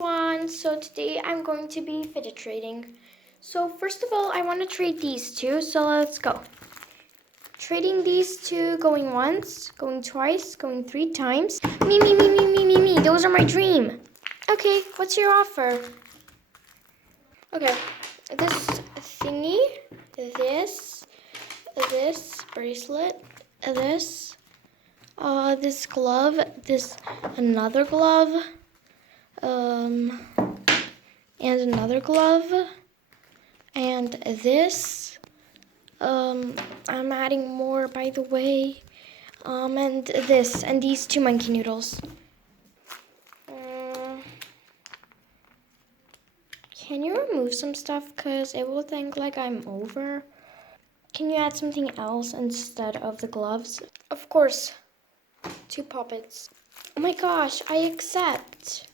So today I'm going to be fidget trading. So first of all, I want to trade these two, so let's go. Trading these two, going once, going twice, going 3 times. Me. Those are my dream. Okay, what's your offer? Okay, this thingy, this bracelet, this glove, this another glove, and another glove, and this. I'm adding more, by the way. And this, and these 2 monkey noodles. Can you remove some stuff? Because it will think like I'm over. Can you add something else instead of the gloves? Of course. 2 puppets. Oh my gosh, I accept.